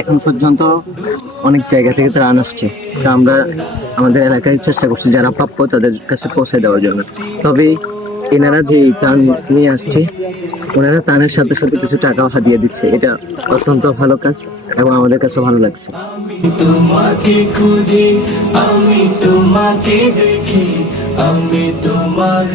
এখন পর্যন্ত অনেক জায়গা থেকে ত্রাণ আসছে। তো আমরা আমাদের এলাকায় চেষ্টা করছি যারা প্রাপ্য তাদের কাছে পৌঁছে দেওয়ার জন্য। তবে এনারা যে ত্রাণ নিয়ে আসছে, ওনারা ত্রাণের সাথে সাথে কিছু টাকাও হাতিয়ে দিচ্ছে। এটা অত্যন্ত ভালো কাজ এবং আমাদের কাছে ভালো লাগছে। তোমাকে আমি তোমাকে দেখি, আমি তোমার